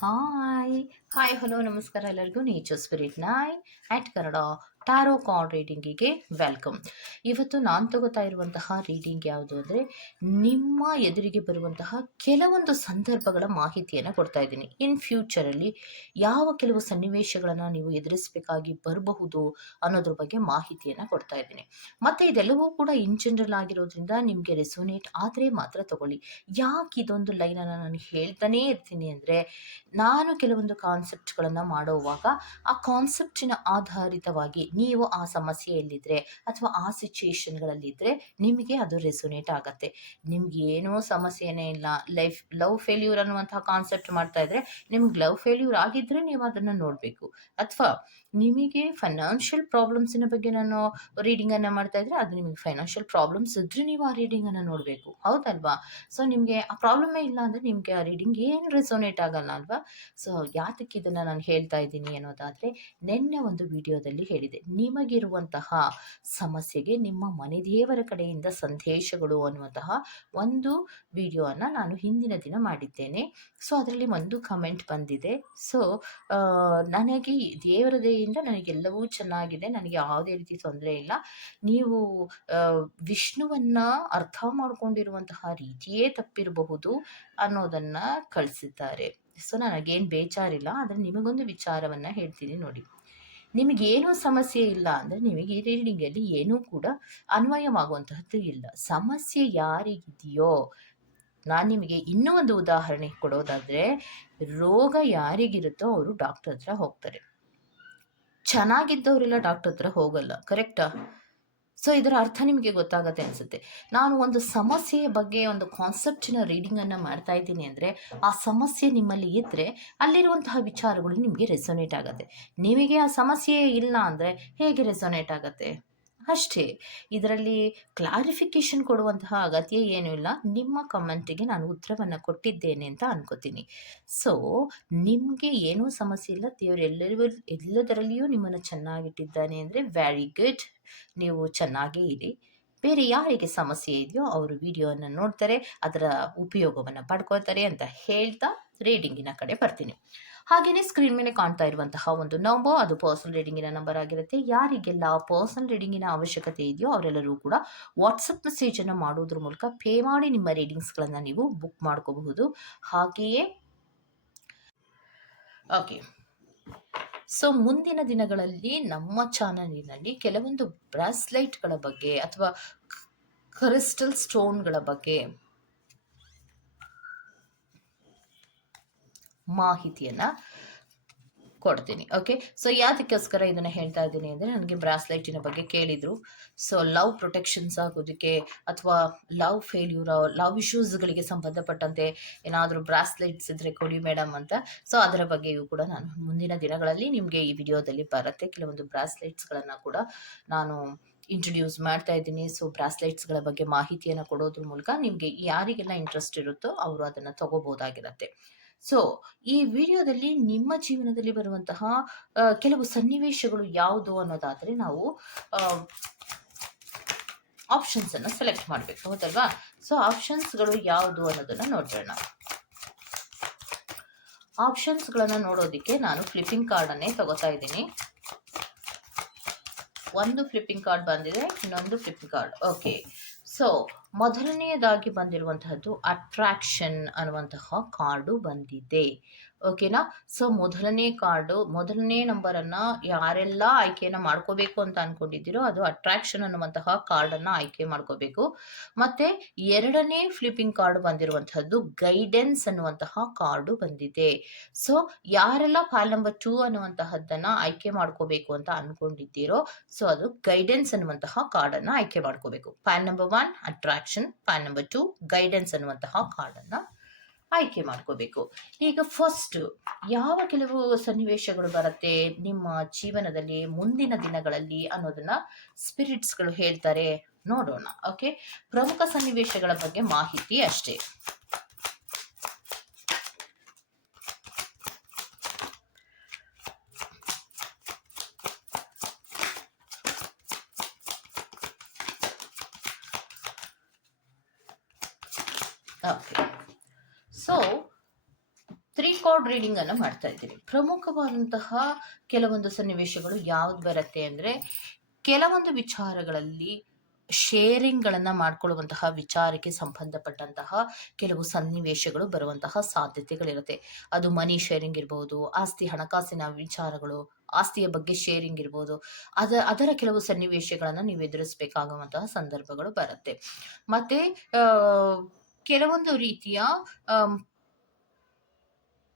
Hi hi hello ನಮಸ್ಕಾರ ಎಲ್ಲರಿಗೂ nature spirit ನೈ at Kannada tarot card ರೀಡಿಂಗಿಗೆ welcome ಇವತ್ತು ನಾನು ತಗೋತಾ ಇರುವಂತಹ ರೀಡಿಂಗ್ ಯಾವುದು ಅಂದರೆ ನಿಮ್ಮ ಎದುರಿಗೆ ಬರುವಂತಹ ಕೆಲವೊಂದು ಸಂದರ್ಭಗಳ ಮಾಹಿತಿಯನ್ನು ಕೊಡ್ತಾ ಇದ್ದೀನಿ. ಇನ್ ಫ್ಯೂಚರಲ್ಲಿ ಯಾವ ಕೆಲವು ಸನ್ನಿವೇಶಗಳನ್ನು ನೀವು ಎದುರಿಸಬೇಕಾಗಿ ಬರಬಹುದು ಅನ್ನೋದ್ರ ಬಗ್ಗೆ ಮಾಹಿತಿಯನ್ನು ಕೊಡ್ತಾ ಇದ್ದೀನಿ. ಮತ್ತು ಇದೆಲ್ಲವೂ ಕೂಡ ಇನ್ ಜನರಲ್ ಆಗಿರೋದ್ರಿಂದ ನಿಮಗೆ ರೆಸೋನೇಟ್ ಆದರೆ ಮಾತ್ರ ತಗೊಳ್ಳಿ. ಯಾಕೆ ಇದೊಂದು ಲೈನನ್ನು ನಾನು ಹೇಳ್ತಾನೇ ಇರ್ತೀನಿ ಅಂದರೆ ನಾನು ಕೆಲವೊಂದು ಕಾನ್ಸೆಪ್ಟ್ಗಳನ್ನು ಮಾಡುವಾಗ ಆ ಕಾನ್ಸೆಪ್ಟಿನ ಆಧಾರಿತವಾಗಿ ನೀವು ಆ ಸಮಸ್ಯೆಯಲ್ಲಿದ್ದರೆ ಅಥವಾ ಆ ಸಿಚುಯೇಷನ್ಗಳಲ್ಲಿದ್ದರೆ ನಿಮಗೆ ಅದು ರೆಸೊನೇಟ್ ಆಗುತ್ತೆ. ನಿಮ್ಗೆ ಏನೋ ಸಮಸ್ಯೆನೇ ಇಲ್ಲ. ಲೈಫ್, ಲವ್ ಫೇಲ್ಯೂರ್ ಅನ್ನುವಂತಹ ಕಾನ್ಸೆಪ್ಟ್ ಮಾಡ್ತಾ ಇದ್ರೆ ನಿಮ್ಗೆ ಲವ್ ಫೇಲ್ಯೂರ್ ಆಗಿದ್ದರೆ ನೀವು ಅದನ್ನು ನೋಡಬೇಕು. ಅಥವಾ ನಿಮಗೆ ಫೈನಾನ್ಷಿಯಲ್ ಪ್ರಾಬ್ಲಮ್ಸಿನ ಬಗ್ಗೆ ನಾನು ರೀಡಿಂಗನ್ನು ಮಾಡ್ತಾ ಇದ್ರೆ ಅದು ನಿಮಗೆ ಫೈನಾನ್ಷಿಯಲ್ ಪ್ರಾಬ್ಲಮ್ಸ್ ಇದ್ದರೆ ನೀವು ಆ ರೀಡಿಂಗನ್ನು ನೋಡಬೇಕು. ಹೌದಲ್ವಾ? ಸೊ, ನಿಮಗೆ ಆ ಪ್ರಾಬ್ಲಮೇ ಇಲ್ಲ ಅಂದರೆ ನಿಮಗೆ ಆ ರೀಡಿಂಗ್ ಏನು ರೆಸೋನೇಟ್ ಆಗಲ್ಲ ಅಲ್ವಾ? ಸೊ, ಯಾತಕ್ಕೆ ಇದನ್ನು ನಾನು ಹೇಳ್ತಾ ಇದ್ದೀನಿ ಅನ್ನೋದಾದರೆ ನಿನ್ನೆ ಒಂದು ವಿಡಿಯೋದಲ್ಲಿ ಹೇಳಿದೆ. ನಿಮಗಿರುವಂತಹ ಸಮಸ್ಯೆಗೆ ನಿಮ್ಮ ಮನೆ ದೇವರ ಕಡೆಯಿಂದ ಸಂದೇಶಗಳು ಅನ್ನುವಂತಹ ಒಂದು ವಿಡಿಯೋವನ್ನು ನಾನು ಹಿಂದಿನ ದಿನ ಮಾಡಿದ್ದೇನೆ. ಸೊ ಅದರಲ್ಲಿ ಒಂದು ಕಮೆಂಟ್ ಬಂದಿದೆ. ಸೊ ನನಗೆ ದೇವರ ದಯೆಯಿಂದ ನನಗೆಲ್ಲವೂ ಚೆನ್ನಾಗಿದೆ, ನನಗೆ ಯಾವುದೇ ರೀತಿ ತೊಂದರೆ ಇಲ್ಲ. ನೀವು ವಿಷ್ಣುವನ್ನ ಅರ್ಥ ಮಾಡಿಕೊಂಡಿರುವಂತಹ ರೀತಿಯೇ ತಪ್ಪಿರಬಹುದು ಅನ್ನೋದನ್ನ ಕಳಿಸಿದ್ದಾರೆ. ಸೊ ನನಗೇನು ಬೇಜಾರಿಲ್ಲ, ಆದರೆ ನಿಮಗೊಂದು ವಿಚಾರವನ್ನ ಹೇಳ್ತೀನಿ ನೋಡಿ. ನಿಮಗೇನೂ ಸಮಸ್ಯೆ ಇಲ್ಲ ಅಂದರೆ ನಿಮಗೆ ಈ ರೀಡಿಂಗಲ್ಲಿ ಏನೂ ಕೂಡ ಅನ್ವಯವಾಗುವಂತಹದ್ದು ಇಲ್ಲ. ಸಮಸ್ಯೆ ಯಾರಿಗಿದೆಯೋ, ನಾನು ನಿಮಗೆ ಇನ್ನೂ ಒಂದು ಉದಾಹರಣೆ ಕೊಡೋದಾದರೆ, ರೋಗ ಯಾರಿಗಿರುತ್ತೋ ಅವರು ಡಾಕ್ಟರ್ ಹತ್ರ ಹೋಗ್ತಾರೆ. ಚೆನ್ನಾಗಿದ್ದವರೆಲ್ಲ ಡಾಕ್ಟರ್ ಹತ್ರ ಹೋಗಲ್ಲ ಕರೆಕ್ಟಾ ಸೊ ಇದರ ಅರ್ಥ ನಿಮಗೆ ಗೊತ್ತಾಗತ್ತೆ ಅನಿಸುತ್ತೆ. ನಾನು ಒಂದು ಸಮಸ್ಯೆಯ ಬಗ್ಗೆ ಒಂದು ಕಾನ್ಸೆಪ್ಟಿನ ರೀಡಿಂಗನ್ನು ಮಾಡ್ತಾ ಇದ್ದೀನಿ ಅಂದರೆ, ಆ ಸಮಸ್ಯೆ ನಿಮ್ಮಲ್ಲಿ ಇದ್ದರೆ ಅಲ್ಲಿರುವಂತಹ ವಿಚಾರಗಳು ನಿಮಗೆ ರೆಸೊನೇಟ್ ಆಗುತ್ತೆ. ನಿಮಗೆ ಆ ಸಮಸ್ಯೆ ಇಲ್ಲ ಅಂದರೆ ಹೇಗೆ ರೆಸೊನೇಟ್ ಆಗುತ್ತೆ? ಅಷ್ಟೇ. ಇದರಲ್ಲಿ ಕ್ಲಾರಿಫಿಕೇಶನ್ ಕೊಡುವಂತಹ ಅಗತ್ಯ ಏನೂ ಇಲ್ಲ. ನಿಮ್ಮ ಕಮೆಂಟಿಗೆ ನಾನು ಉತ್ತರವನ್ನು ಕೊಟ್ಟಿದ್ದೇನೆ ಅಂತ ಅನ್ಕೋತೀನಿ. ಸೊ ನಿಮಗೆ ಏನೂ ಸಮಸ್ಯೆ ಇಲ್ಲ. ದೇವರು ಎಲ್ಲರಿಗೂ, ಎಲ್ಲದರಲ್ಲಿಯೂ ನಿಮ್ಮನ್ನು ಚೆನ್ನಾಗಿಟ್ಟಿದ್ದಾನೆ ಅಂದರೆ ವೆರಿ ಗುಡ್ ನೀವು ಚೆನ್ನಾಗೇ ಇರಿ. ಬೇರೆ ಯಾರಿಗೆ ಸಮಸ್ಯೆ ಇದೆಯೋ ಅವರು ವಿಡಿಯೋವನ್ನು ನೋಡ್ತಾರೆ, ಅದರ ಉಪಯೋಗವನ್ನು ಪಡ್ಕೊಳ್ತಾರೆ ಅಂತ ಹೇಳ್ತಾ ರೀಡಿಂಗಿನ ಕಡೆ ಬರ್ತೀನಿ. ಹಾಗೆಯೇ ಸ್ಕ್ರೀನ್ ಮೇಲೆ ಕಾಣ್ತಾ ಇರುವಂತಹ ಒಂದು ನಂಬರ್ ಅದು ಪರ್ಸನಲ್ ರೀಡಿಂಗಿನ ನಂಬರ್ ಆಗಿರುತ್ತೆ. ಯಾರಿಗೆಲ್ಲ ಪರ್ಸನಲ್ ರೀಡಿಂಗಿನ ಅವಶ್ಯಕತೆ ಇದೆಯೋ ಅವರೆಲ್ಲರೂ ಕೂಡ ವಾಟ್ಸಪ್ ಮೆಸೇಜನ್ನು ಮಾಡೋದ್ರ ಮೂಲಕ ಪೇ ಮಾಡಿ ನಿಮ್ಮ ರೀಡಿಂಗ್ಸ್ಗಳನ್ನು ನೀವು ಬುಕ್ ಮಾಡ್ಕೋಬಹುದು. ಹಾಗೆಯೇ ಓಕೆ ಸೊ ಮುಂದಿನ ದಿನಗಳಲ್ಲಿ ನಮ್ಮ ಚಾನಲಿನಲ್ಲಿ ಕೆಲವೊಂದು ಬ್ರಾಸ್ಲೈಟ್ಗಳ ಬಗ್ಗೆ ಅಥವಾ ಕ್ರಿಸ್ಟಲ್ ಸ್ಟೋನ್ಗಳ ಬಗ್ಗೆ ಮಾಹಿತಿಯನ್ನು ಕೊಡ್ತೀನಿ ಓಕೆ ಸೊ ಯಾತಕ್ಕೋಸ್ಕರ ಇದನ್ನು ಹೇಳ್ತಾ ಇದ್ದೀನಿ ಅಂದರೆ ನನಗೆ ಬ್ರಾಸ್ಲೈಟಿನ ಬಗ್ಗೆ ಕೇಳಿದರು. ಸೊ ಲವ್ ಪ್ರೊಟೆಕ್ಷನ್ಸ್ ಆಗೋದಕ್ಕೆ ಅಥವಾ ಲವ್ ಫೇಲ್ಯೂರ್ ಲವ್ ಇಶ್ಯೂಸ್ಗಳಿಗೆ ಸಂಬಂಧಪಟ್ಟಂತೆ ಏನಾದರೂ ಬ್ರಾಸ್ಲೈಟ್ಸ್ ಇದ್ದರೆ ಕೊಡಿ ಮೇಡಮ್ ಅಂತ. ಸೊ ಅದರ ಬಗ್ಗೆಯೂ ಕೂಡ ನಾನು ಮುಂದಿನ ದಿನಗಳಲ್ಲಿ ನಿಮಗೆ ಈ ವಿಡಿಯೋದಲ್ಲಿ ಬರುತ್ತೆ. ಕೆಲವೊಂದು ಬ್ರಾಸ್ಲೈಟ್ಸ್ಗಳನ್ನು ಕೂಡ ನಾನು ಇಂಟ್ರೊಡ್ಯೂಸ್ ಮಾಡ್ತಾ ಇದ್ದೀನಿ. ಸೊ ಬ್ರಾಸ್ಲೈಟ್ಸ್ಗಳ ಬಗ್ಗೆ ಮಾಹಿತಿಯನ್ನು ಕೊಡೋದ್ರ ಮೂಲಕ ನಿಮಗೆ ಯಾರಿಗೆಲ್ಲ ಇಂಟ್ರೆಸ್ಟ್ ಇರುತ್ತೋ ಅವರು ಅದನ್ನು ತಗೋಬೋದಾಗಿರುತ್ತೆ ಸೊ ಈ ವಿಡಿಯೋದಲ್ಲಿ ನಿಮ್ಮ ಜೀವನದಲ್ಲಿ ಬರುವಂತಹ ಕೆಲವು ಸನ್ನಿವೇಶಗಳು ಯಾವುದು ಅನ್ನೋದಾದರೆ ನಾವು ಆಪ್ಷನ್ಸ್ ಅನ್ನು ಸೆಲೆಕ್ಟ್ ಮಾಡಬೇಕು. ಹೌದಲ್ವಾ? ಸೊ ಆಪ್ಷನ್ಸ್ಗಳು ಯಾವುದು ಅನ್ನೋದನ್ನ ನೋಡೋಣ ಆಪ್ಷನ್ಸ್ಗಳನ್ನು ನೋಡೋದಕ್ಕೆ ನಾನು ಫ್ಲಿಪ್ಪಿಂಗ್ ಕಾರ್ಡನ್ನೇ ತಗೋತಾ ಇದ್ದೀನಿ. ಒಂದು ಫ್ಲಿಪ್ಪಿಂಗ್ ಕಾರ್ಡ್ ಬಂದಿದೆ, ಇನ್ನೊಂದು ಫ್ಲಿಪ್ಪಿಂಗ್ ಕಾರ್ಡ್ ಓಕೆ ಸೊ ಮೊದಲನೆಯದಾಗಿ ಬಂದಿರುವಂತಹದ್ದು ಅಟ್ರಾಕ್ಷನ್ ಅನ್ನುವಂತಹ ಕಾರ್ಡು ಬಂದಿದೆ. ಓಕೆನಾ ಸೊ ಮೊದಲನೇ ಕಾರ್ಡು ಮೊದಲನೇ ನಂಬರನ್ನು ಯಾರೆಲ್ಲ ಆಯ್ಕೆಯನ್ನು ಮಾಡ್ಕೋಬೇಕು ಅಂತ ಅನ್ಕೊಂಡಿದ್ದೀರೋ ಅದು ಅಟ್ರಾಕ್ಷನ್ ಅನ್ನುವಂತಹ ಕಾರ್ಡನ್ನು ಆಯ್ಕೆ ಮಾಡ್ಕೋಬೇಕು. ಮತ್ತು ಎರಡನೇ ಫ್ಲಿಪ್ಪಿಂಗ್ ಕಾರ್ಡ್ ಬಂದಿರುವಂತಹದ್ದು ಗೈಡೆನ್ಸ್ ಅನ್ನುವಂತಹ ಕಾರ್ಡು ಬಂದಿದೆ. ಸೊ ಯಾರೆಲ್ಲ ಫೈಲ್ ನಂಬರ್ ಟೂ ಅನ್ನುವಂತಹದ್ದನ್ನು ಆಯ್ಕೆ ಮಾಡ್ಕೋಬೇಕು ಅಂತ ಅನ್ಕೊಂಡಿದ್ದೀರೋ ಸೊ ಅದು ಗೈಡೆನ್ಸ್ ಅನ್ನುವಂತಹ ಕಾರ್ಡನ್ನು ಆಯ್ಕೆ ಮಾಡ್ಕೋಬೇಕು. Pile number one attraction pile number two guidance ಅನ್ನುವಂತಹ ಕಾರ್ಡನ್ನು ಆಯ್ಕೆ ಮಾಡ್ಕೋಬೇಕು. ಈಗ ಫಸ್ಟ್ ಯಾವ ಕೆಲವು ಸನ್ನಿವೇಶಗಳು ಬರುತ್ತೆ? ನಿಮ್ಮ ಜೀವನದಲ್ಲಿ ಮುಂದಿನ ದಿನಗಳಲ್ಲಿ ಅನ್ನೋದನ್ನ ಸ್ಪಿರಿಟ್ಸ್ಗಳು ಹೇಳ್ತಾರೆ. ನೋಡೋಣ ಓಕೆ ಪ್ರಮುಖ ಸನ್ನಿವೇಶಗಳ ಬಗ್ಗೆ ಮಾಹಿತಿ ಅಷ್ಟೇ. Okay so three card reading ಅನ್ನು ಮಾಡ್ತಾ ಇದ್ದೀವಿ. ಪ್ರಮುಖವಾದಂತಹ ಕೆಲವೊಂದು ಸನ್ನಿವೇಶಗಳು ಯಾವ್ದು ಬರುತ್ತೆ ಅಂದ್ರೆ, ಕೆಲವೊಂದು ವಿಚಾರಗಳಲ್ಲಿ ಶೇರಿಂಗ್ಗಳನ್ನು ಮಾಡ್ಕೊಳ್ಳುವಂತಹ ವಿಚಾರಕ್ಕೆ ಸಂಬಂಧಪಟ್ಟಂತಹ ಕೆಲವು ಸನ್ನಿವೇಶಗಳು ಬರುವಂತಹ ಸಾಧ್ಯತೆಗಳಿರುತ್ತೆ. ಅದು ಮನಿ ಶೇರಿಂಗ್ ಇರ್ಬೋದು, ಆಸ್ತಿ ಹಣಕಾಸಿನ ವಿಚಾರಗಳು, ಆಸ್ತಿಯ ಬಗ್ಗೆ ಶೇರಿಂಗ್ ಇರ್ಬೋದು, ಅದ, ಅದರ ಕೆಲವು ಸನ್ನಿವೇಶಗಳನ್ನು ನೀವು ಎದುರಿಸಬೇಕಾಗುವಂತಹ ಸಂದರ್ಭಗಳು ಬರುತ್ತೆ. ಮತ್ತೆ ಕೆಲವೊಂದು ರೀತಿಯ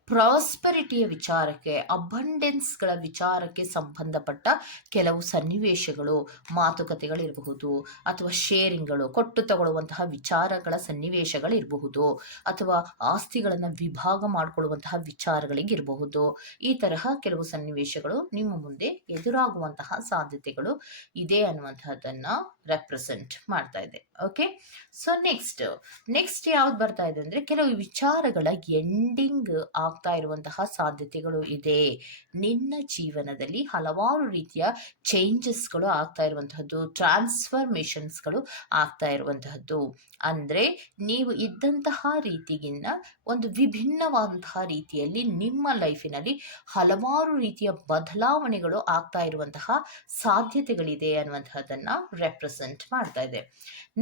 ಪ್ರಾಸ್ಪರಿಟಿಯ ವಿಚಾರಕ್ಕೆ ಅಬಂಡೆನ್ಸ್ಗಳ ವಿಚಾರಕ್ಕೆ ಸಂಬಂಧಪಟ್ಟ ಕೆಲವು ಸನ್ನಿವೇಶಗಳು, ಮಾತುಕತೆಗಳಿರಬಹುದು, ಅಥವಾ ಶೇರಿಂಗ್ಗಳು ಕೊಟ್ಟು ತಗೊಳ್ಳುವಂತಹ ವಿಚಾರಗಳ ಸನ್ನಿವೇಶಗಳಿರಬಹುದು, ಅಥವಾ ಆಸ್ತಿಗಳನ್ನು ವಿಭಾಗ ಮಾಡಿಕೊಳ್ಳುವಂತಹ ವಿಚಾರಗಳಿಗಿರಬಹುದು. ಈ ತರಹ ಕೆಲವು ಸನ್ನಿವೇಶಗಳು ನಿಮ್ಮ ಮುಂದೆ ಎದುರಾಗುವಂತಹ ಸಾಧ್ಯತೆಗಳು ಇದೆ ಅನ್ನುವಂತಹದ್ದನ್ನ ರೆಪ್ರೆಸೆಂಟ್ ಮಾಡ್ತಾ ಇದೆ. ಓಕೆ ಸೊ ನೆಕ್ಸ್ಟ್ ನೆಕ್ಸ್ಟ್ ಯಾವ್ದು ಬರ್ತಾ ಇದೆ ಅಂದ್ರೆ ಕೆಲವು ವಿಚಾರಗಳ ಎಂಡಿಂಗ್ ಆಗ್ತಾ ಇರುವಂತಹ ಸಾಧ್ಯತೆಗಳು ಇದೆ. ನಿನ್ನ ಜೀವನದಲ್ಲಿ ಹಲವಾರು ರೀತಿಯ ಚೇಂಜಸ್ಗಳು ಆಗ್ತಾ ಇರುವಂತಹದ್ದು ಟ್ರಾನ್ಸ್ಫರ್ಮೇಷನ್ಸ್ಗಳು ಆಗ್ತಾ ಇರುವಂತಹದ್ದು. ಅಂದ್ರೆ ನೀವು ಇದ್ದಂತಹ ರೀತಿಗಿನ್ನ ಒಂದು ವಿಭಿನ್ನವಾದಂತಹ ರೀತಿಯಲ್ಲಿ ನಿಮ್ಮ ಲೈಫಿನಲ್ಲಿ ಹಲವಾರು ರೀತಿಯ ಬದಲಾವಣೆಗಳು ಆಗ್ತಾ ಇರುವಂತಹ ಸಾಧ್ಯತೆಗಳಿದೆ ಅನ್ನುವಂತಹದ್ದನ್ನು ರೆಪ್ರೆಸೆಂಟ್ ಮಾಡ್ತಾ ಇದೆ.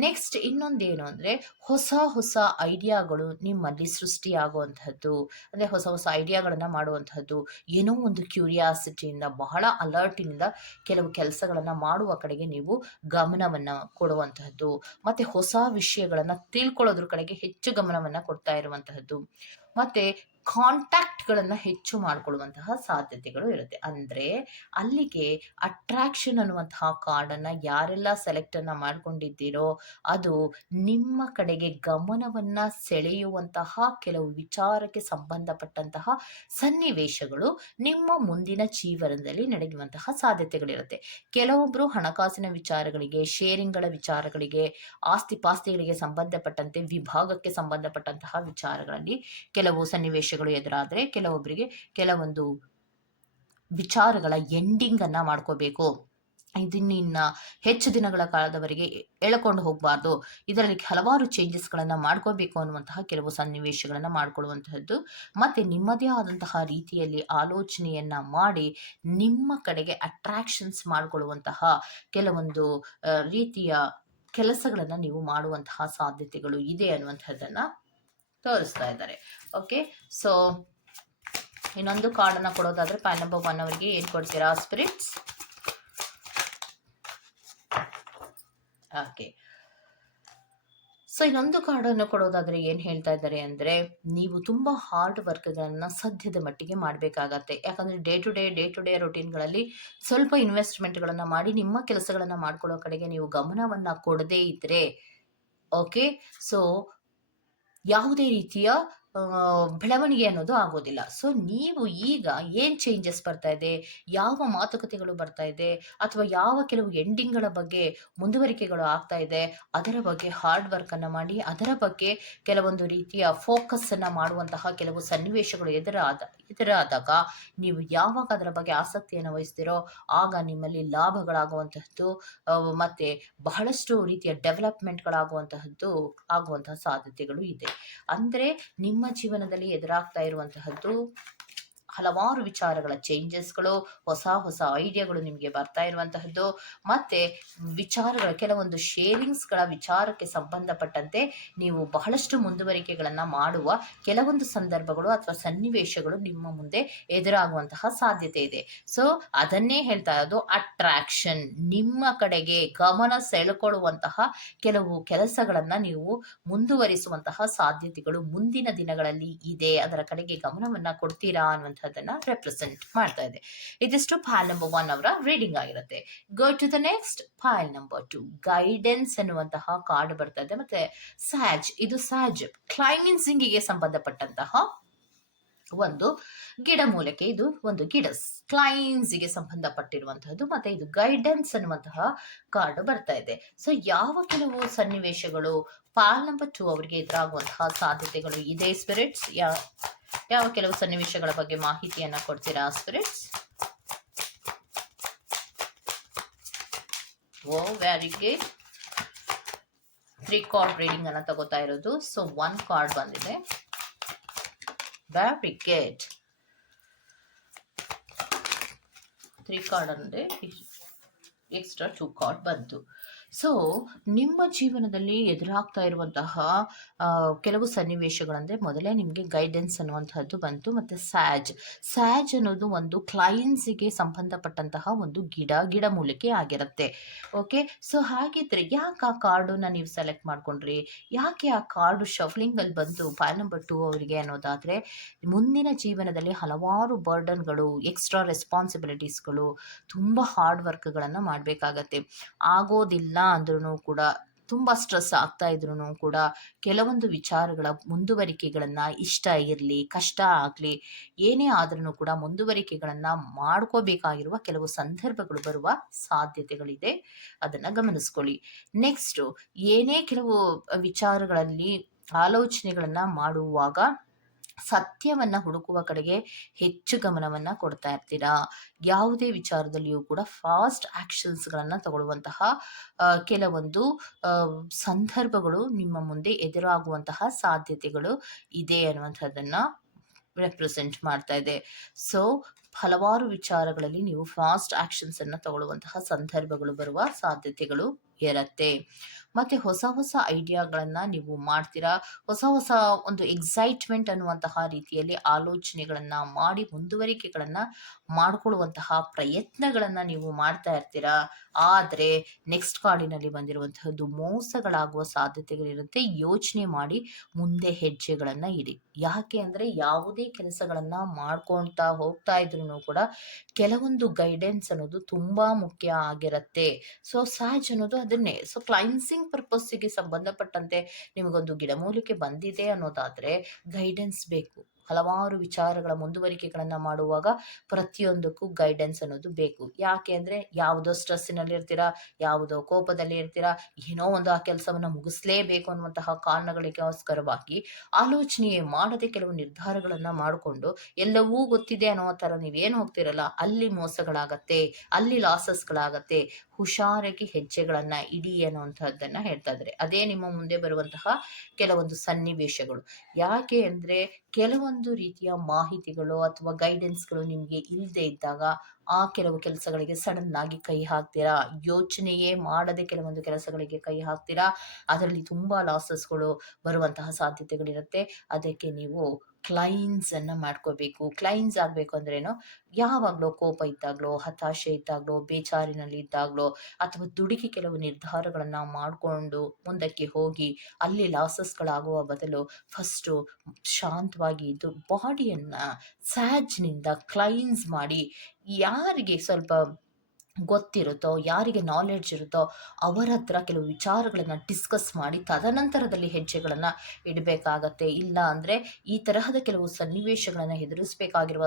ನೆಕ್ಸ್ಟ್ ಇನ್ನೊಂದೇನು ಅಂದರೆ ಹೊಸ ಹೊಸ ಐಡಿಯಾಗಳು ನಿಮ್ಮಲ್ಲಿ ಸೃಷ್ಟಿಯಾಗುವಂಥದ್ದು. ಅಂದರೆ ಹೊಸ ಹೊಸ ಐಡಿಯಾಗಳನ್ನು ಮಾಡುವಂಥದ್ದು. ಏನೋ ಒಂದು ಕ್ಯೂರಿಯಾಸಿಟಿಯಿಂದ, ಬಹಳ ಅಲರ್ಟಿನಿಂದ ಕೆಲವು ಕೆಲಸಗಳನ್ನು ಮಾಡುವ ಕಡೆಗೆ ನೀವು ಗಮನವನ್ನು ಕೊಡುವಂತಹದ್ದು ಮತ್ತು ಹೊಸ ವಿಷಯಗಳನ್ನು ತಿಳ್ಕೊಳ್ಳೋದ್ರ ಕಡೆಗೆ ಹೆಚ್ಚು ಗಮನವನ್ನು ಕೊಡ್ತಾ ಇರುವಂತಹದ್ದು ಮತ್ತೆ ಕಾಂಟ್ಯಾಕ್ಟ್ಗಳನ್ನ ಹೆಚ್ಚು ಮಾಡಿಕೊಳ್ಳುವಂತಹ ಸಾಧ್ಯತೆಗಳು ಇರುತ್ತೆ. ಅಂದರೆ ಅಲ್ಲಿಗೆ ಅಟ್ರಾಕ್ಷನ್ ಅನ್ನುವಂತಹ ಕಾರ್ಡನ್ನು ಯಾರೆಲ್ಲ ಸೆಲೆಕ್ಟನ್ನು ಮಾಡ್ಕೊಂಡಿದ್ದೀರೋ ಅದು ನಿಮ್ಮ ಕಡೆಗೆ ಗಮನವನ್ನು ಸೆಳೆಯುವಂತಹ ಕೆಲವು ವಿಚಾರಕ್ಕೆ ಸಂಬಂಧಪಟ್ಟಂತಹ ಸನ್ನಿವೇಶಗಳು ನಿಮ್ಮ ಮುಂದಿನ ಜೀವನದಲ್ಲಿ ನಡೆಯುವಂತಹ ಸಾಧ್ಯತೆಗಳಿರುತ್ತೆ. ಕೆಲವೊಬ್ಬರು ಹಣಕಾಸಿನ ವಿಚಾರಗಳಿಗೆ ಶೇರಿಂಗ್ಗಳ ವಿಚಾರಗಳಿಗೆ, ಆಸ್ತಿ ಪಾಸ್ತಿಗಳಿಗೆ ಸಂಬಂಧಪಟ್ಟಂತೆ, ವಿಭಾಗಕ್ಕೆ ಸಂಬಂಧಪಟ್ಟಂತಹ ವಿಚಾರಗಳಲ್ಲಿ ಕೆಲವು ಸನ್ನಿವೇಶಗಳು ಎದುರಾದರೆ ಕೆಲವೊಬ್ಬರಿಗೆ ಕೆಲವೊಂದು ವಿಚಾರಗಳ ಎಂಡಿಂಗ್ ಅನ್ನ ಮಾಡ್ಕೋಬೇಕು. ಇದನ್ನ ಹೆಚ್ಚು ದಿನಗಳ ಕಾಲದವರೆಗೆ ಎಳ್ಕೊಂಡು ಹೋಗಬಾರ್ದು. ಇದರಲ್ಲಿ ಹಲವಾರು ಚೇಂಜಸ್ಗಳನ್ನು ಮಾಡ್ಕೋಬೇಕು ಅನ್ನುವಂತಹ ಕೆಲವು ಸನ್ನಿವೇಶಗಳನ್ನು ಮಾಡ್ಕೊಳ್ಳುವಂತಹದ್ದು. ಮತ್ತೆ ನಿಮ್ಮದೇ ಆದಂತಹ ರೀತಿಯಲ್ಲಿ ಆಲೋಚನೆಯನ್ನ ಮಾಡಿ ನಿಮ್ಮ ಕಡೆಗೆ ಅಟ್ರಾಕ್ಷನ್ಸ್ ಮಾಡಿಕೊಳ್ಳುವಂತಹ ಕೆಲವೊಂದು ರೀತಿಯ ಕೆಲಸಗಳನ್ನು ನೀವು ಮಾಡುವಂತಹ ಸಾಧ್ಯತೆಗಳು ಇದೆ ಅನ್ನುವಂಥದ್ದನ್ನು ತೋರಿಸ್ತಾ ಇದ್ದಾರೆ. ಓಕೆ ಸೊ ಇನ್ನೊಂದು ಕಾರ್ಡನ್ನು ಕೊಡೋದಾದ್ರೆ ಪ್ಯಾನ್ ನಂಬರ್ ಒನ್ ಅವರಿಗೆ ಏನು ಕೊಡ್ತೀರಾ? ಸ್ಪಿರಿಟ್ಸ್. ಓಕೆ. ಸೊ, ಇನ್ನೊಂದು ಕಾರ್ಡನ್ನು ಕೊಡೋದಾದ್ರೆ ಏನು ಹೇಳ್ತಾ ಇದ್ದಾರೆ ಅಂದರೆ, ನೀವು ತುಂಬ ಹಾರ್ಡ್ ವರ್ಕ್ಗಳನ್ನು ಸದ್ಯದ ಮಟ್ಟಿಗೆ ಮಾಡಬೇಕಾಗತ್ತೆ. ಯಾಕಂದರೆ day to day day to day ರೊಟೀನ್ಗಳಲ್ಲಿ ಸ್ವಲ್ಪ ಇನ್ವೆಸ್ಟ್ಮೆಂಟ್ಗಳನ್ನು ಮಾಡಿ, ನಿಮ್ಮ ಕೆಲಸಗಳನ್ನು ಮಾಡ್ಕೊಳ್ಳೋ ಕಡೆಗೆ ನೀವು ಗಮನವನ್ನು ಕೊಡದೇ ಇದ್ದರೆ ಓಕೆ? ಸೊ, ಯಾವುದೇ ರೀತಿಯ ಬೆಳವಣಿಗೆ ಅನ್ನೋದು ಆಗೋದಿಲ್ಲ. ಸೊ ನೀವು ಈಗ ಏನು ಚೇಂಜಸ್ ಬರ್ತಾ ಇದೆ? ಯಾವ ಮಾತುಕತೆಗಳು ಬರ್ತಾ ಇದೆ? ಅಥವಾ ಯಾವ ಕೆಲವು ಎಂಡಿಂಗ್ಗಳ ಬಗ್ಗೆ ಮುಂದುವರಿಕೆಗಳು ಆಗ್ತಾ ಇದೆ? ಅದರ ಬಗ್ಗೆ ಹಾರ್ಡ್ ವರ್ಕನ್ನು ಮಾಡಿ, ಅದರ ಬಗ್ಗೆ ಕೆಲವೊಂದು ರೀತಿಯ ಫೋಕಸ್ಸನ್ನು ಮಾಡುವಂತಹ ಕೆಲವು ಸನ್ನಿವೇಶಗಳು ಎದುರಾದ ಎದುರಾದಾಗ ನೀವು ಯಾವಾಗ ಅದರ ಬಗ್ಗೆ ಆಸಕ್ತಿಯನ್ನು ವಹಿಸ್ತೀರೋ ಆಗ ನಿಮ್ಮಲ್ಲಿ ಲಾಭಗಳಾಗುವಂತಹದ್ದು ಮತ್ತೆ ಬಹಳಷ್ಟು ರೀತಿಯ ಡೆವಲಪ್ಮೆಂಟ್ಗಳಾಗುವಂತಹದ್ದು, ಆಗುವಂತಹ ಸಾಧ್ಯತೆಗಳು ಇದೆ. ಅಂದರೆ ನಿಮ್ಮ ಜೀವನದಲ್ಲಿ ಎದುರಾಗ್ತಾ ಇರುವಂತಹದ್ದು ಹಲವಾರು ವಿಚಾರಗಳ ಚೇಂಜಸ್ಗಳು ಹೊಸ ಹೊಸ ಐಡಿಯಾಗಳು ನಿಮಗೆ ಬರ್ತಾ ಇರುವಂತಹದ್ದು. ಮತ್ತೆ ವಿಚಾರಗಳ ಕೆಲವೊಂದು ಶೇರಿಂಗ್ಸ್ಗಳ ವಿಚಾರಕ್ಕೆ ಸಂಬಂಧಪಟ್ಟಂತೆ ನೀವು ಬಹಳಷ್ಟು ಮುಂದುವರಿಕೆಗಳನ್ನು ಮಾಡುವ ಕೆಲವೊಂದು ಸಂದರ್ಭಗಳು ಅಥವಾ ಸನ್ನಿವೇಶಗಳು ನಿಮ್ಮ ಮುಂದೆ ಎದುರಾಗುವಂತಹ ಸಾಧ್ಯತೆ ಇದೆ. ಸೊ ಅದನ್ನೇ ಹೇಳ್ತಾ ಇರೋದು ಅಟ್ರಾಕ್ಷನ್ ನಿಮ್ಮ ಕಡೆಗೆ ಗಮನ ಸೆಳೆಕೊಳ್ಳುವಂತಹ ಕೆಲವು ಕೆಲಸಗಳನ್ನು ನೀವು ಮುಂದುವರಿಸುವಂತಹ ಸಾಧ್ಯತೆಗಳು ಮುಂದಿನ ದಿನಗಳಲ್ಲಿ ಇದೆ. ಅದರ ಕಡೆಗೆ ಗಮನವನ್ನ ಕೊಡ್ತೀರಾ ಅನ್ನುವಂಥದ್ದನ್ನ ರೆಪ್ರೆಸೆಂಟ್ ಮಾಡ್ತಾ ಇದೆ. ಇದಿಷ್ಟು ಫೈಲ್ ನಂಬರ್ ಒನ್ ಅವರ ರೀಡಿಂಗ್ ಆಗಿರುತ್ತೆ. Go to the next pile number two guidance ಅನ್ನುವಂತಹ ಕಾರ್ಡ್ ಬರ್ತಾ ಇದೆ. ಮತ್ತೆ ಸಹಜ್ ಇದು ಸ್ಯಾಜ್ ಕ್ಲೈಮಿನ್ಸಿಂಗಿಗೆ ಸಂಬಂಧಪಟ್ಟಂತಹ ಒಂದು ಗಿಡ ಗಿಡಮೂಲಿಕೆ ಇದು ಒಂದು ಗಿಡಸ್. ಕ್ಲೈನ್ಸ್ಗೆ ಸಂಬಂಧಪಟ್ಟಿರುವಂತಹದ್ದು ಮತ್ತೆ ಇದು ಗೈಡೆನ್ಸ್ ಅನ್ನುವಂತಹ ಕಾರ್ಡ್ ಬರ್ತಾ ಇದೆ. ಸೊ ಯಾವ ಕೆಲವು ಸನ್ನಿವೇಶಗಳು ಪಾಲ್ ನಂಬರ್ ಟೂ ಅವರಿಗೆ ಎದುರಾಗುವಂತಹ ಸಾಧ್ಯತೆಗಳು ಇದೆ ಸ್ಪಿರಿಟ್ಸ್ ಯಾವ ಯಾವ ಕೆಲವು ಸನ್ನಿವೇಶಗಳ ಬಗ್ಗೆ ಮಾಹಿತಿಯನ್ನ ಕೊಡ್ತೀರಾ spirits oh very good three card reading ಅನ್ನ ತಗೋತಾ ಇರೋದು. ಸೊ ಒನ್ ಕಾರ್ಡ್ ಬಂದಿದೆ. ವೆರಿ ಗುಡ್ ತ್ರೀ ಕಾರ್ಡ್ ಅಂದರೆ ಎಕ್ಸ್ಟ್ರಾ ಟೂ ಕಾರ್ಡ್ ಬಂತು. ಸೊ ನಿಮ್ಮ ಜೀವನದಲ್ಲಿ ಎದುರಾಗ್ತಾ ಇರುವಂತಹ ಕೆಲವು ಸನ್ನಿವೇಶಗಳಂದರೆ ಮೊದಲೇ ನಿಮಗೆ ಗೈಡೆನ್ಸ್ ಅನ್ನುವಂಥದ್ದು ಬಂತು ಮತ್ತು ಸ್ಯಾಜ್ ಸ್ಯಾಜ್ ಅನ್ನೋದು ಒಂದು ಕ್ಲೈನ್ಸಿಗೆ ಸಂಬಂಧಪಟ್ಟಂತಹ ಒಂದು ಗಿಡ ಗಿಡಮೂಲಿಕೆ ಆಗಿರುತ್ತೆ. ಓಕೆ ಸೊ ಹಾಗಿದ್ರೆ ಯಾಕೆ ಆ ಕಾರ್ಡನ್ನ ನೀವು ಸೆಲೆಕ್ಟ್ ಮಾಡ್ಕೊಂಡ್ರಿ? ಯಾಕೆ ಆ ಕಾರ್ಡು ಶಫ್ಲಿಂಗಲ್ಲಿ ಬಂತು ಫೈಲ್ ನಂಬರ್ ಟೂ ಅವರಿಗೆ ಅನ್ನೋದಾದರೆ, ಮುಂದಿನ ಜೀವನದಲ್ಲಿ ಹಲವಾರು ಬರ್ಡನ್ಗಳು ಎಕ್ಸ್ಟ್ರಾ ರೆಸ್ಪಾನ್ಸಿಬಿಲಿಟೀಸ್ಗಳು ತುಂಬ ಹಾರ್ಡ್ ವರ್ಕ್ಗಳನ್ನು ಮಾಡಬೇಕಾಗತ್ತೆ. ಆಗೋದಿಲ್ಲ ಅಂದ್ರೂ ಕೂಡ ತುಂಬ ಸ್ಟ್ರೆಸ್ ಆಗ್ತಾ ಇದ್ರೂ ಕೂಡ ಕೆಲವೊಂದು ವಿಚಾರಗಳ ಮುಂದುವರಿಕೆಗಳನ್ನು ಇಷ್ಟ ಇರಲಿ, ಕಷ್ಟ ಆಗಲಿ, ಏನೇ ಆದ್ರೂ ಕೂಡ ಮುಂದುವರಿಕೆಗಳನ್ನು ಮಾಡ್ಕೋಬೇಕಾಗಿರುವ ಕೆಲವು ಸಂದರ್ಭಗಳು ಬರುವ ಸಾಧ್ಯತೆಗಳಿದೆ. ಅದನ್ನು ಗಮನಿಸ್ಕೊಳ್ಳಿ. ನೆಕ್ಸ್ಟು, ಏನೇ ಕೆಲವು ವಿಚಾರಗಳಲ್ಲಿ ಆಲೋಚನೆಗಳನ್ನು ಮಾಡುವಾಗ ಸತ್ಯವನ್ನು ಹುಡುಕುವ ಕಡೆಗೆ ಹೆಚ್ಚು ಗಮನವನ್ನು ಕೊಡ್ತಾ ಇರ್ತೀರಾ? ಯಾವುದೇ ವಿಚಾರದಲ್ಲಿಯೂ ಕೂಡ ಫಾಸ್ಟ್ ಆ್ಯಕ್ಷನ್ಸ್ಗಳನ್ನು ತಗೊಳ್ಳುವಂತಹ ಕೆಲವೊಂದು ಸಂದರ್ಭಗಳು ನಿಮ್ಮ ಮುಂದೆ ಎದುರಾಗುವಂತಹ ಸಾಧ್ಯತೆಗಳು ಇದೆ ಅನ್ನುವಂಥದ್ದನ್ನ ರೆಪ್ರೆಸೆಂಟ್ ಮಾಡ್ತಾ ಇದೆ. ಸೊ ಹಲವಾರು ವಿಚಾರಗಳಲ್ಲಿ ನೀವು ಫಾಸ್ಟ್ ಆ್ಯಕ್ಷನ್ಸನ್ನು ತಗೊಳ್ಳುವಂತಹ ಸಂದರ್ಭಗಳು ಬರುವ ಸಾಧ್ಯತೆಗಳು ಇರುತ್ತೆ. ಮತ್ತು ಹೊಸ ಹೊಸ ಐಡಿಯಾಗಳನ್ನು ನೀವು ಮಾಡ್ತೀರಾ? ಹೊಸ ಹೊಸ ಒಂದು ಎಕ್ಸೈಟ್ಮೆಂಟ್ ಅನ್ನುವಂತಹ ರೀತಿಯಲ್ಲಿ ಆಲೋಚನೆಗಳನ್ನು ಮಾಡಿ ಮುಂದುವರಿಕೆಗಳನ್ನು ಮಾಡಿಕೊಳ್ಳುವಂತಹ ಪ್ರಯತ್ನಗಳನ್ನು ನೀವು ಮಾಡ್ತಾ ಇರ್ತೀರಾ? ಆದರೆ ನೆಕ್ಸ್ಟ್ ಕಾರ್ಡಿನಲ್ಲಿ ಬಂದಿರುವಂತಹದ್ದು ಮೋಸಗಳಾಗುವ ಸಾಧ್ಯತೆಗಳಿರುತ್ತೆ. ಯೋಚನೆ ಮಾಡಿ ಮುಂದೆ ಹೆಜ್ಜೆಗಳನ್ನು ಇಡಿ. ಯಾಕೆ ಅಂದರೆ ಯಾವುದೇ ಕೆಲಸಗಳನ್ನು ಮಾಡ್ಕೊಳ್ತಾ ಹೋಗ್ತಾ ಇದ್ರೂ ಕೂಡ ಕೆಲವೊಂದು ಗೈಡೆನ್ಸ್ ಅನ್ನೋದು ತುಂಬ ಮುಖ್ಯ ಆಗಿರುತ್ತೆ. ಸೊ ಸಹಜ ಅನ್ನೋದು ಅದನ್ನೇ. ಸೊ ಕ್ಲೈನ್ಸಿಂಗ್ ಪರ್ಪಸ್ಸಿಗೆ ಸಂಬಂಧಪಟ್ಟಂತೆ ನಿಮಗೊಂದು ಗಿಡಮೂಲಿಕೆ ಬಂದಿದೆ ಅನ್ನೋದಾದರೆ ಗೈಡೆನ್ಸ್ ಬೇಕು. ಹಲವಾರು ವಿಚಾರಗಳ ಮುಂದುವರಿಕೆಗಳನ್ನು ಮಾಡುವಾಗ ಪ್ರತಿಯೊಂದಕ್ಕೂ ಗೈಡೆನ್ಸ್ ಅನ್ನೋದು ಬೇಕು. ಯಾಕೆ ಅಂದರೆ ಯಾವುದೋ ಸ್ಟ್ರೆಸ್ಸಿನಲ್ಲಿ ಇರ್ತೀರಾ ಯಾವುದೋ ಕೋಪದಲ್ಲಿ ಇರ್ತೀರಾ ಏನೋ ಒಂದು ಆ ಕೆಲಸವನ್ನು ಮುಗಿಸ್ಲೇಬೇಕು ಅನ್ನುವಂತಹ ಕಾರಣಗಳಿಗೋಸ್ಕರವಾಗಿ ಆಲೋಚನೆ ಮಾಡದೆ ಕೆಲವು ನಿರ್ಧಾರಗಳನ್ನು ಮಾಡಿಕೊಂಡು ಎಲ್ಲವೂ ಗೊತ್ತಿದೆ ಅನ್ನೋ ಥರ ನೀವೇನು ಹೋಗ್ತಿರಲ್ಲ, ಅಲ್ಲಿ ಮೋಸಗಳಾಗತ್ತೆ, ಅಲ್ಲಿ ಲಾಸಸ್ಗಳಾಗತ್ತೆ ಹುಷಾರಾಗಿ ಹೆಜ್ಜೆಗಳನ್ನು ಇಡಿ ಅನ್ನುವಂಥದ್ದನ್ನು ಹೇಳ್ತಾ ಇದ್ದಾರೆ. ಅದೇ ನಿಮ್ಮ ಮುಂದೆ ಬರುವಂತಹ ಕೆಲವೊಂದು ಸನ್ನಿವೇಶಗಳು. ಯಾಕೆ ಅಂದರೆ ಕೆಲವೊಂದು ರೀತಿಯ ಮಾಹಿತಿಗಳು ಅಥವಾ ಗೈಡೆನ್ಸ್ಗಳು ನಿಮಗೆ ಇಲ್ಲದೆ ಇದ್ದಾಗ ಆ ಕೆಲವು ಕೆಲಸಗಳಿಗೆ ಸಡನ್ ಆಗಿ ಕೈ ಹಾಕ್ತೀರಾ? ಯೋಚನೆಯೇ ಮಾಡದೆ ಕೆಲವೊಂದು ಕೆಲಸಗಳಿಗೆ ಕೈ ಹಾಕ್ತೀರಾ? ಅದರಲ್ಲಿ ತುಂಬ ಲಾಸಸ್ಗಳು ಬರುವಂತಹ ಸಾಧ್ಯತೆಗಳಿರುತ್ತೆ. ಅದಕ್ಕೆ ನೀವು ಕ್ಲೈನ್ಸ್ ಅನ್ನ ಮಾಡ್ಕೋಬೇಕು. ಕ್ಲೈನ್ಸ್ ಆಗಬೇಕು ಅಂದ್ರೇನು, ಯಾವಾಗ್ಲೋ ಕೋಪ ಇದ್ದಾಗಲೋ, ಹತಾಶೆ ಇದ್ದಾಗಲೋ, ಬೇಜಾರಿನಲ್ಲಿ ಇದ್ದಾಗ್ಲೋ, ಅಥವಾ ದುಡುಕಿ ಕೆಲವು ನಿರ್ಧಾರಗಳನ್ನು ಮಾಡಿಕೊಂಡು ಮುಂದಕ್ಕೆ ಹೋಗಿ, ಅಲ್ಲಿ ಲಾಸಸ್ಗಳಾಗುವ ಬದಲು ಫಸ್ಟು ಶಾಂತವಾಗಿ ಇದ್ದು ಬಾಡಿಯನ್ನು ಸ್ಯಾಜ್ನಿಂದ ಕ್ಲೈನ್ಸ್ ಮಾಡಿ, ಯಾರಿಗೆ ಸ್ವಲ್ಪ ಗೊತ್ತಿರುತ್ತೋ, ಯಾರಿಗೆ ನಾಲೆಡ್ಜ್ ಇರುತ್ತೋ ಅವರ ಹತ್ರ ಕೆಲವು ವಿಚಾರಗಳನ್ನು ಡಿಸ್ಕಸ್ ಮಾಡಿ ತದನಂತರದಲ್ಲಿ ಹೆಜ್ಜೆಗಳನ್ನು ಇಡಬೇಕಾಗತ್ತೆ. ಇಲ್ಲ ಅಂದರೆ ಈ ತರಹದ ಕೆಲವು ಸನ್ನಿವೇಶಗಳನ್ನು ಎದುರಿಸಬೇಕಾಗಿರುವ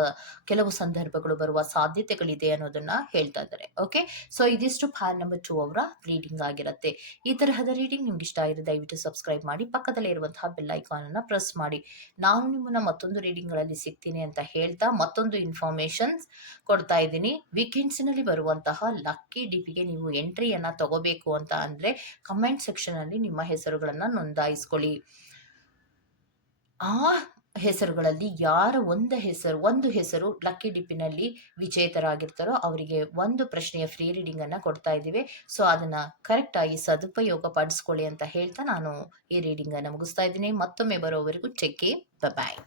ಕೆಲವು ಸಂದರ್ಭಗಳು ಬರುವ ಸಾಧ್ಯತೆಗಳಿದೆ ಅನ್ನೋದನ್ನು ಹೇಳ್ತಾ ಇದ್ದಾರೆ. ಓಕೆ ಸೊ ಇದಿಷ್ಟು ಫ್ಯಾನ್ ನಂಬರ್ ಟು ಅವರ ರೀಡಿಂಗ್ ಆಗಿರುತ್ತೆ. ಈ ತರಹದ ರೀಡಿಂಗ್ ನಿಮ್ಗೆ ಇಷ್ಟ ಆಗಿದೆ ದಯವಿಟ್ಟು ಸಬ್ಸ್ಕ್ರೈಬ್ ಮಾಡಿ, ಪಕ್ಕದಲ್ಲೇ ಇರುವಂತಹ ಬೆಲ್ ಐಕಾನನ್ನು ಪ್ರೆಸ್ ಮಾಡಿ. ನಾನು ನಿಮ್ಮನ್ನು ಮತ್ತೊಂದು ರೀಡಿಂಗ್ಗಳಲ್ಲಿ ಸಿಗ್ತೀನಿ ಅಂತ ಹೇಳ್ತಾ ಮತ್ತೊಂದು ಇನ್ಫಾರ್ಮೇಶನ್ಸ್ ಕೊಡ್ತಾ ಇದ್ದೀನಿ. ವೀಕೆಂಡ್ಸ್ನಲ್ಲಿ ಬರುವಂತಹ ಲಕ್ಕಿ ಡಿಪಿಗೆ ನೀವು ಎಂಟ್ರಿಯನ್ನು ತಗೋಬೇಕು ಅಂತ ಅಂದರೆ ಕಮೆಂಟ್ ಸೆಕ್ಷನಲ್ಲಿ ನಿಮ್ಮ ಹೆಸರುಗಳನ್ನು ನೋಂದಾಯಿಸ್ಕೊಳ್ಳಿ. ಆ ಹೆಸರುಗಳಲ್ಲಿ ಯಾರ ಒಂದು ಹೆಸರು ಒಂದು ಹೆಸರು ಲಕ್ಕಿ ಡಿಪ್ಪಿನಲ್ಲಿ ವಿಜೇತರಾಗಿರ್ತಾರೋ ಅವರಿಗೆ ಒಂದು ಪ್ರಶ್ನೆಯ ಫ್ರೀ ರೀಡಿಂಗನ್ನು ಕೊಡ್ತಾ ಇದ್ದೀವಿ. ಸೊ ಅದನ್ನು ಕರೆಕ್ಟಾಗಿ ಸದುಪಯೋಗ ಪಡಿಸ್ಕೊಳ್ಳಿ ಅಂತ ಹೇಳ್ತಾ ನಾನು ಈ ರೀಡಿಂಗನ್ನು ಮುಗಿಸ್ತಾ ಇದ್ದೀನಿ. ಮತ್ತೊಮ್ಮೆ ಬರೋವರೆಗೂ ಚೆಕ್ಕಿ ಬಾಯ್